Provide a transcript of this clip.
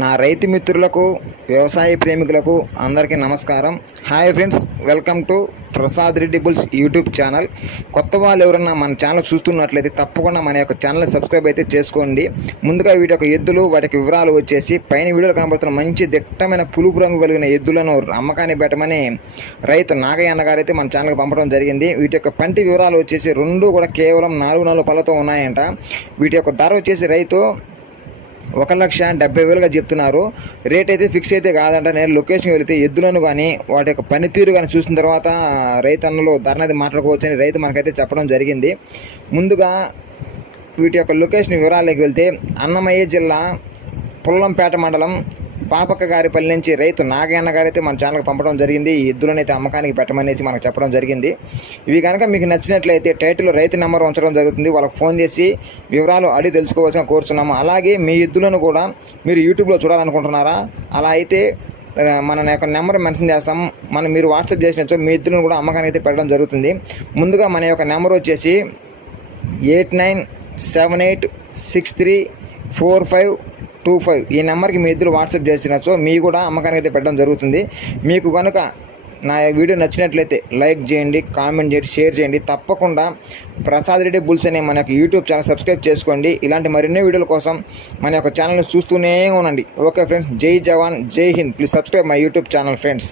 నా రైతు మిత్రులకు వ్యవసాయ ప్రేమికులకు అందరికీ నమస్కారం. Hi friends welcome to Prasad Reddy bulls YouTube channel. కొత్త వాళ్ళు ఎవరన్నా మన ఛానల్ చూస్తున్నట్లయితే తప్పకుండా మన యొక్క ఛానల్ సబ్స్క్రైబ్ అయితే చేసుకోండి. ముందుగా వీటి యొక్క ఎద్దులు వాటికి వివరాలు వచ్చేసి పైన వీడియోలో కనబడుతున్న మంచి దిట్టమైన పులుపు రంగు కలిగిన ఎద్దులను అమ్మకాన్ని పెట్టమని రైతు నాగయ్య అన్నగారు అయితే మన ఛానల్కి పంపడం జరిగింది. వీటి యొక్క పంటి వివరాలు వచ్చేసి రెండు కూడా కేవలం నాలుగు నాలుగు పళ్ళతో ఉన్నాయంట. వీటి యొక్క ధర వచ్చేసి రైతు ఒక లక్ష డెబ్బై వేలుగా చెప్తున్నారు. రేట్ అయితే ఫిక్స్ అయితే కాదంట. నేను లొకేషన్కి వెళితే ఎద్దులను కానీ వాటి యొక్క పనితీరు కానీ చూసిన తర్వాత రైతన్నలు ధర అనేది మాట్లాడుకోవచ్చని రైతు మనకైతే చెప్పడం జరిగింది. ముందుగా వీటి యొక్క లొకేషన్ వివరాలకు వెళ్తే అన్నమయ్య జిల్లా పుల్లంపేట మండలం పాపక్క గారిపల్లి నుంచి రైతు నాగయ్యన్న గారు అయితే మన ఛానల్కి పంపడం జరిగింది. ఈ ఎద్దులను అయితే అమ్మకానికి పెట్టమనేసి మనకు చెప్పడం జరిగింది. ఇవి కనుక మీకు నచ్చినట్లయితే టైటిల్ రైతు నెంబర్ ఉంచడం జరుగుతుంది. వాళ్ళకి ఫోన్ చేసి వివరాలు అడిగి తెలుసుకోవాల్సిన కోరుచున్నాము. అలాగే మీ ఎద్దులను కూడా మీరు యూట్యూబ్లో చూడాలనుకుంటున్నారా? అలా అయితే మన యొక్క నెంబర్ మెన్షన్ చేస్తాం. మనం మీరు వాట్సాప్ చేసినచ్చు మీ ఎద్దులను కూడా అమ్మకానికి అయితే పెట్టడం జరుగుతుంది. ముందుగా మన యొక్క నెంబర్ వచ్చేసి eight nine seven eight six three four five two five ఈ నెంబర్కి మీ ఇద్దరు వాట్సాప్ చేసిన సో మీ కూడా అమ్మకానికి అయితే పెట్టడం జరుగుతుంది. మీకు కనుక నా వీడియో నచ్చినట్లయితే లైక్ చేయండి కామెంట్ చేయండి షేర్ చేయండి. తప్పకుండా ప్రసాద్ రెడ్డి బుల్స్ అనే మన యొక్క యూట్యూబ్ ఛానల్ సబ్స్క్రైబ్ చేసుకోండి. ఇలాంటి మరిన్ని వీడియోల కోసం మన యొక్క ఛానల్ని చూస్తూనే ఉండండి. ఓకే ఫ్రెండ్స్ జై జవాన్ జై Hind. Please subscribe my YouTube channel friends.